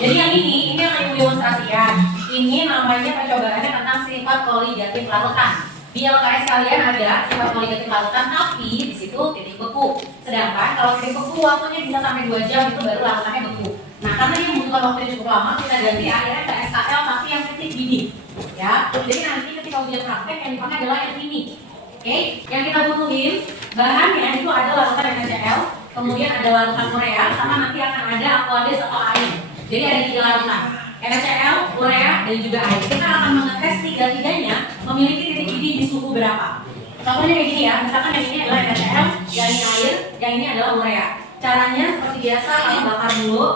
Jadi yang ini yang ibu demonstrasikan. Ini namanya percobaannya tentang sifat koligatif larutan. Di LKS kalian ada sifat koligatif larutan, tapi di situ titik beku. Sedangkan kalau titik beku waktunya bisa sampai 2 jam, itu baru larutannya beku. Nah, karena dia membutuhkan waktu yang cukup lama, kita ganti akhirnya ke SKL tapi yang titik didih. Ya, jadi nanti ketika ujian praktek yang dipakai adalah yang ini. Oke, yang kita butuhin bahannya itu ada larutan NaCl, kemudian ada larutan urea, sama nanti akan ada aqueous atau air. Jadi ada 3 larutan, NaCl, urea, dan juga air. Kita akan mengetes tiga-tiganya memiliki titik didih di suhu berapa. Contohnya kayak gini ya, misalkan yang ini adalah NaCl, yang ini air, yang ini adalah urea. Caranya seperti biasa, kalian bakar dulu.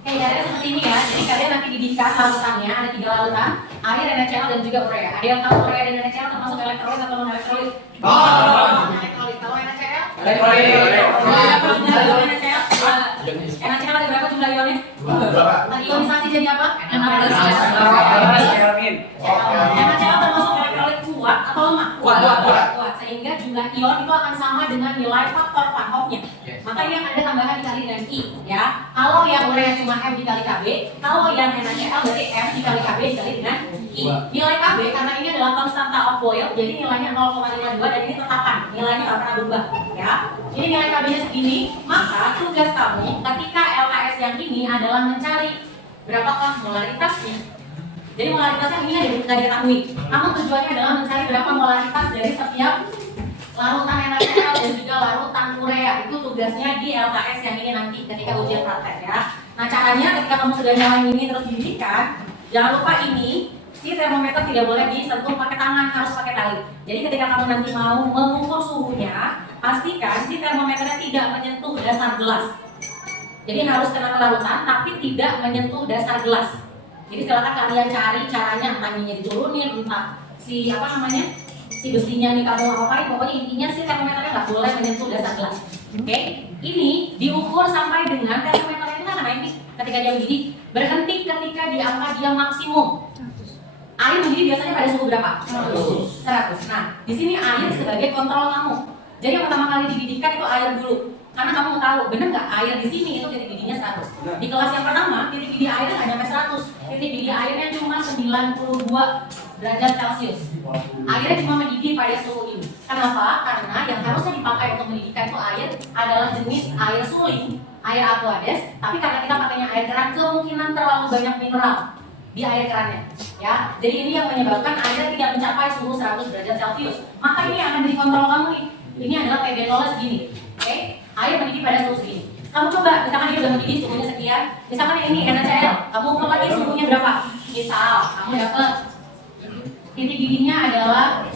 Oke, caranya seperti ini ya. Jadi kalian nanti didihkan larutannya, ada 3 larutan, air, NaCl, dan juga urea. Ada yang tahu urea dan NaCl termasuk elektrolit atau non-elektrolit? Elektrolit. Kalau NaCl? Elektrolit. Berapa jumlah ion NaCl? NaCl ada berapa jumlah ionnya? Ionisasi jadi apa? NaCl termasuk elektrolit kuat atau lemah? Kuat. Sehingga jumlah ion itu akan sama dengan nilai faktor Van Hoff-nya. Maka ini akan ada tambahan dikali dengan I, ya. Kalau yang urea cuma M dikali Kb, kalau yang NaCl berarti M dikali Kb dikali dengan I. Nilai Kb karena ini adalah konstanta of Boyle, jadi nilainya 0,52 dan ini tetapan, nilainya nggak pernah berubah, ya. Jadi nilai Kb-nya segini, maka tugas kamu ketika LKS yang ini adalah mencari berapakah molaritasnya. Jadi molaritasnya ini nggak diketahui. Namun tujuannya adalah mencari berapa molaritas dari setiap larutan NaCl dan juga larutan urea. Itu tugasnya di LKS yang ini nanti ketika ujian praktek, ya. Nah, caranya ketika kamu sudah nyalain ini terus didihkan, jangan lupa ini si termometer tidak boleh disentuh pakai tangan, harus pakai tali. Jadi ketika kamu nanti mau mengukur suhunya, pastikan si termometernya tidak menyentuh dasar gelas. Jadi harus kena ke larutan tapi tidak menyentuh dasar gelas. Jadi silakan kalian cari caranya, entah ini diturunin, entah si si besinya nih kamu apain, pokoknya intinya si termometernya nggak boleh menyentuh dasar gelas. Oke? Ini diukur sampai dengan termometer ini kan naik ketika dia mendidih, berhenti ketika di angka dia maksimum. Air mendidih biasanya pada suhu berapa? 100. Nah, di sini air sebagai kontrol kamu. Jadi yang pertama kali dididihkan itu air dulu. Karena kamu mau tahu, benar nggak air di sini itu titik didihnya 100. Di kelas yang pertama, titik didih airnya nggak nyampe 100. Titik didih airnya cuma 92 derajat Celcius. Airnya cuma mendidih pada suhu ini. Kenapa? Karena yang harusnya dipakai untuk mendidihkan itu air adalah jenis air suling, air aqueous. Tapi karena kita pakainya air keran, kemungkinan terlalu banyak mineral di air kerannya, ya. Jadi ini yang menyebabkan air tidak mencapai suhu 100 derajat Celcius. Maka ini akan jadi kontrol kamu nih. Ini adalah PB0 segini, oke? Air mendidih pada suhu segini. Kamu coba, misalkan dia udah mendidih suhunya sekian, misalkan ini NaCl, kamu ukur lagi suhunya berapa? Misal, kamu dapat titik didihnya adalah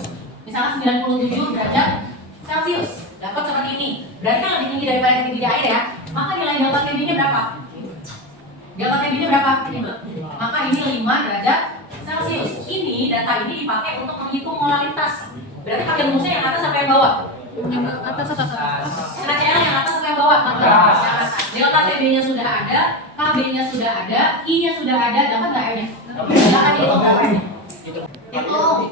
misalkan 97 derajat Celcius, dapat seperti ini. Berarti kan lebih tinggi daripada titik didih air, ya. Maka nilai delta TB-nya berapa? Delta TB-nya berapa? 5. Maka ini 5 derajat Celcius. Ini data ini dipakai untuk menghitung molaritas. Berarti kalian rumusnya yang atas sampai yang bawah. Yang atas. NaCl yang atas sampai yang bawah. Delta TB-nya sudah ada, Kb-nya sudah ada, I-nya sudah ada, dapat nggak M-nya? Silahkan dihitung berapa M-nya? Hitung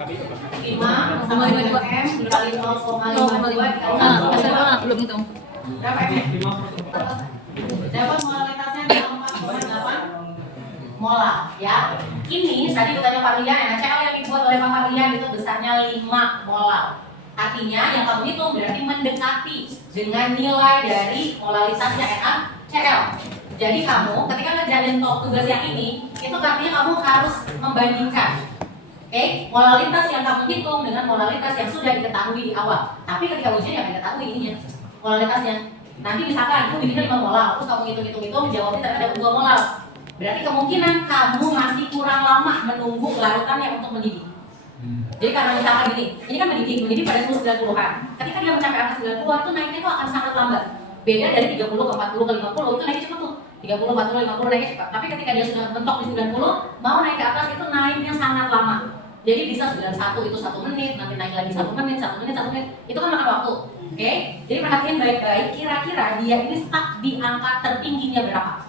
5 sama 52 M dikali 0,52 dikali belum hitung. Berapa M-nya? Dapat molaritasnya 4,8 molar, ya. Ini tadi ditanya Pak Rian, NaCl yang dibuat oleh Pak Rian itu besarnya 5 molar. Artinya yang kamu hitung berarti mendekati dengan nilai dari molaritasnya NaCl. Jadi kamu ketika ngerjain tugas yang ini, itu artinya kamu harus membandingkan, oke, molaritas yang kamu hitung dengan molaritas yang sudah diketahui di awal. Tapi ketika ujian ya nggak diketahui ininya molaritasnya. Nanti misalkan itu mendidih 5 molar, terus kamu hitung jawabnya ternyata 2 molar. Berarti kemungkinan kamu masih kurang lama menunggu larutannya untuk mendidih. Jadi karena misalkan gini, ini kan mendidih pada suhu 90-an. Ketika dia mencapai angka 90, itu naiknya itu akan sangat lambat. Beda dari 30 ke 40 ke 50 itu naiknya cepat tuh. 30, 40, 50 naiknya cepat. Tapi ketika dia sudah mentok di 90, mau naik ke atas itu naiknya sangat lama. Jadi bisa 91 itu 1 menit, nanti naik lagi 1 menit, 1 menit, 1 menit. Itu kan makan waktu. Oke? Jadi perhatian baik-baik, kira-kira dia ini stuck di angka tertingginya berapa?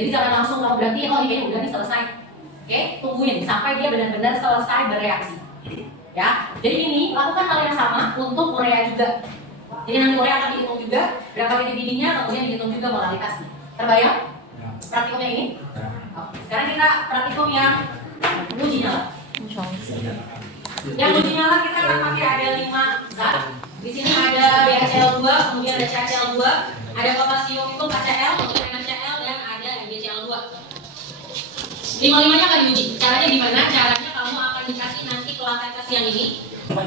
Jadi jangan langsung kamu berarti, oh ini udah nih selesai. Oke? Tungguin sampai dia benar-benar selesai bereaksi. Ya, jadi ini lakukan hal yang sama untuk urea juga. Jadi nanti urea akan dihitung juga berapa titik didihnya, kemudian dihitung juga molaritasnya. Terbayang? praktikum yang ini? Oke. Sekarang kita praktikum yang uji nyala. Yang uji nyala kita akan pakai ada 5 zat. Di sini ada BHCl2, kemudian ada CaCl2, ada potasium itu KCl, kemudian NaCl dan ada MgCl2. 5-5-nya akan diuji. Caranya gimana? Caranya kamu akan dikasih nanti pelatih tes yang ini.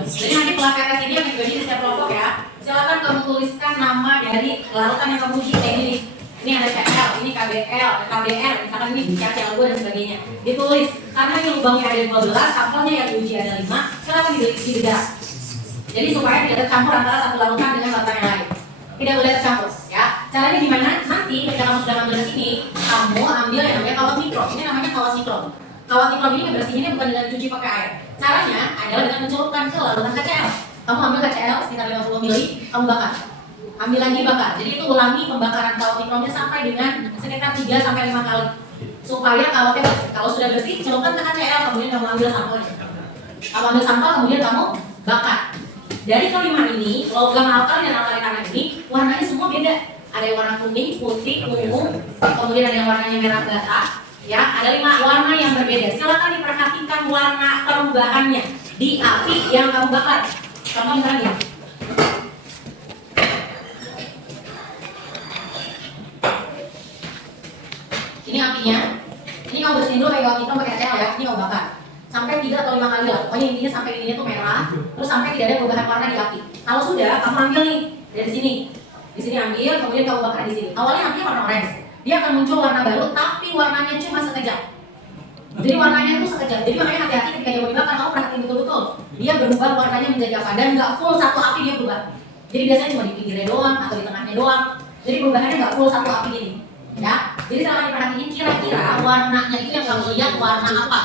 Jadi nanti pelatih tes ini akan dibagi di setiap kelompok ya. Silakan kamu tuliskan nama dari larutan yang kamu uji kayak gini. Ini ada Cl, ini KBl, KBr, misalkan ini CaCl2 dan sebagainya. Ditulis, karena ini lubangnya ada 12, sampelnya yang diuji ada 5, silakan dibedah. Jadi supaya tidak tercampur antara satu larutan dengan larutan yang lain. Tidak boleh tercampur, ya. Caranya gimana? Nanti ketika kamu sudah ngambil sini, kamu ambil yang namanya kawat mikro. Ini namanya kawat mikro. Kawat mikro ini ngebersihinnya bukan dengan cuci pakai air. Caranya adalah dengan mencelupkan ke larutan KCl. Kamu ambil KCl sekitar 50 ml, kamu bakar. Ambil lagi bakar. Jadi itu ulangi pembakaran kawat mikronya sampai dengan sekitar 3 sampai 5 kali. Supaya kawatnya bersih. Kalau sudah bersih, celupkan ke KCl, kemudian kamu ambil sampelnya. Kamu ambil sampel, kemudian kamu bakar. Dari kelima ini, logam alkali dan alkali tanah ini warnanya semua beda. Ada yang warna kuning, putih, ungu, kemudian ada yang warnanya merah bata. Ya, ada 5 warna yang berbeda. Silakan diperhatikan warna perubahannya di api yang kamu bakar. Contoh misalnya ya. Ini apinya. Ini kamu bersihin dulu pakai kawat mikro pakai CL ya. Ini kamu bakar. Sampai 3 atau 5 kali lah. Pokoknya intinya sampai ininya tuh merah, terus sampai tidak ada perubahan warna di api. Kalau sudah, kamu ambil nih dari sini. Di sini ambil, kemudian kamu bakar di sini. Awalnya apinya warna orange. Dia akan muncul warna baru, tapi warnanya cuma sekejap. Jadi warnanya itu sekejap. Jadi makanya hati-hati ketika dia mau dibakar, kamu perhatiin betul-betul. Dia berubah warnanya menjadi apa dan nggak full satu api dia berubah. Jadi biasanya cuma di pinggirnya doang atau di tengahnya doang. Jadi perubahannya nggak full satu api gini. Ya, jadi silahkan diperhatiin kira-kira warnanya itu yang kamu lihat warna apa.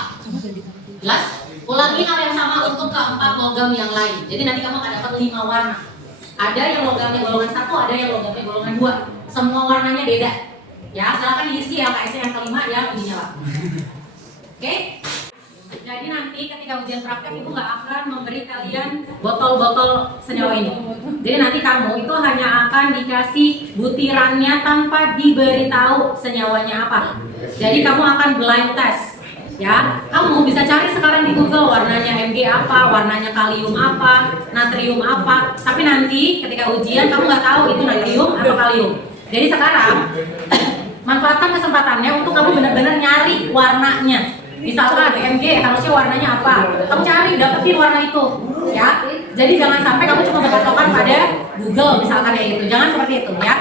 Jelas? Ulangi hal yang sama untuk keempat logam yang lain. Jadi nanti kamu akan dapat 5 warna. Ada yang logamnya golongan 1, ada yang logamnya golongan 2. Semua warnanya beda. Ya, silakan diisi LKS yang kelima ya uji nyala. Oke? Jadi nanti ketika ujian praktek itu nggak akan memberi kalian botol-botol senyawa ini. Jadi nanti kamu itu hanya akan dikasih butirannya tanpa diberitahu senyawanya apa. Jadi kamu akan blind test. Ya, kamu bisa cari sekarang di Google warnanya Mg apa, warnanya kalium apa, natrium apa. Tapi nanti ketika ujian kamu nggak tahu itu natrium atau kalium. Jadi sekarang manfaatkan kesempatannya untuk kamu benar-benar nyari warnanya. Misalkan Mg harusnya warnanya apa, kamu cari dapetin warna itu, ya. Jadi jangan sampai kamu cuma berpatokan pada Google misalkan kayak gitu. Jangan seperti itu, ya.